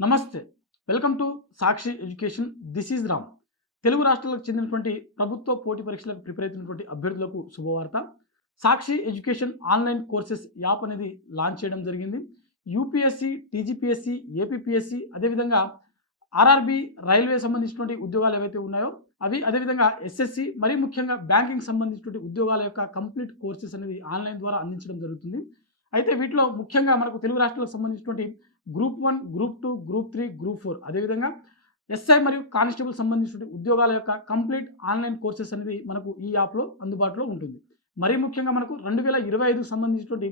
నమస్తే. Welcome to Sakshi education. This is Ram. Telugu రాష్ట్రాలకు చెందినటువంటి ప్రభుత్వ పోటీ పరీక్షలకు ప్రిపేర్ అవుతున్నటువంటి అభ్యర్థులకు శుభవార్త. సాక్షి ఎడ్యుకేషన్ ఆన్‌లైన్ కోర్సెస్ యాప్ అనేది లాంచ్ చేయడం జరిగింది. యూపీఎస్‌సి, టీజీపీఎస్‌సి, ఏపీపీఎస్‌సి అదేవిధంగా ఆర్ఆర్‌బీ, రైల్వే సంబంధించినటువంటి ఉద్యోగాలు ఏవైతే ఉన్నాయో అవి, అదేవిధంగా ఎస్ఎస్‌సి మరీ ముఖ్యంగా బ్యాంకింగ్ సంబంధించినటువంటి ఉద్యోగాల యొక్క కంప్లీట్ కోర్సెస్ అనేది ఆన్‌లైన్ ద్వారా అందించడం జరుగుతుంది. అయితే వీటిలో ముఖ్యంగా మనకు తెలుగు రాష్ట్రాలకు సంబంధించినటువంటి గ్రూప్ 1, గ్రూప్ 2, గ్రూప్ 3, గ్రూప్ 4 అదేవిధంగా ఎస్ఐ మరియు కానిస్టేబుల్ సంబంధించినటువంటి ఉద్యోగాల యొక్క కంప్లీట్ ఆన్‌లైన్ కోర్సెస్ అనేది మనకు ఈ యాప్‌లో అందుబాటులో ఉంటుంది. మరీ ముఖ్యంగా మనకు 2025కి సంబంధించినటువంటి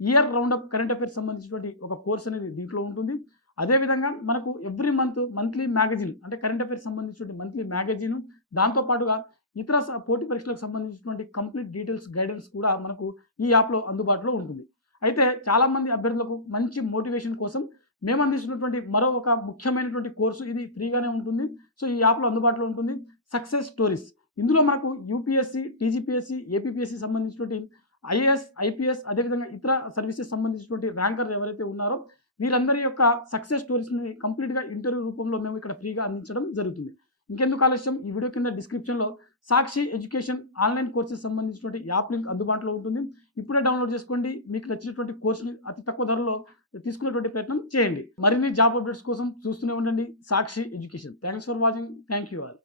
ఇయర్ రౌండప్ కరెంట్ అఫైర్స్ సంబంధించినటువంటి ఒక కోర్స్ అనేది దీంట్లో ఉంటుంది. అదేవిధంగా మనకు ఎవ్రీ మంత్లీ మ్యాగజైన్ అంటే కరెంట్ అఫైర్స్ సంబంధించినటువంటి మంత్లీ మ్యాగజైన్, దాంతో పాటుగా ఇతర పోటీ పరీక్షలకు సంబంధించినటువంటి కంప్లీట్ డీటెయిల్స్, గైడెన్స్ కూడా మనకు ఈ యాప్‌లో అందుబాటులో ఉంటుంది. అయితే చాలామంది అభ్యర్థులకు మంచి మోటివేషన్ కోసం మేము అందిస్తున్నటువంటి మరో ఒక ముఖ్యమైనటువంటి కోర్సు ఇది ఫ్రీగానే ఉంటుంది. సో, ఈ యాప్‌లో అందుబాటులో ఉంటుంది. Success stories. ఇందులో మనకు యూపీఎస్‌సి, టీజీపీఎస్‌సి, ఏపీపీఎస్‌సి సంబంధించినటువంటి ఐఏఎస్, ఐపీఎస్ అదేవిధంగా ఇతర సర్వీసెస్ సంబంధించినటువంటి ర్యాంకర్లు ఎవరైతే ఉన్నారో వీరందరి యొక్క సక్సెస్ స్టోరీస్‌ని కంప్లీట్‌గా ఇంటర్వ్యూ రూపంలో మేము ఇక్కడ ఫ్రీగా అందించడం జరుగుతుంది. ఇంకెందుకు ఆలస్యం, ఈ వీడియో కింద డిస్క్రిప్షన్‌లో సాక్షి ఎడ్యుకేషన్ ఆన్‌లైన్ కోర్సెస్ సంబంధించినటువంటి యాప్ లింక్ అందుబాటులో ఉంటుంది. ఇప్పుడే డౌన్‌లోడ్ చేసుకోండి. మీకు నచ్చినటువంటి కోర్స్‌ని అతి తక్కువ ధరలో తీసుకునేటువంటి ప్రయత్నం చేయండి. మరిన్ని జాబ్ అప్డేట్స్ కోసం చూస్తూనే ఉండండి Sakshi education. Thanks for watching. Thank you all.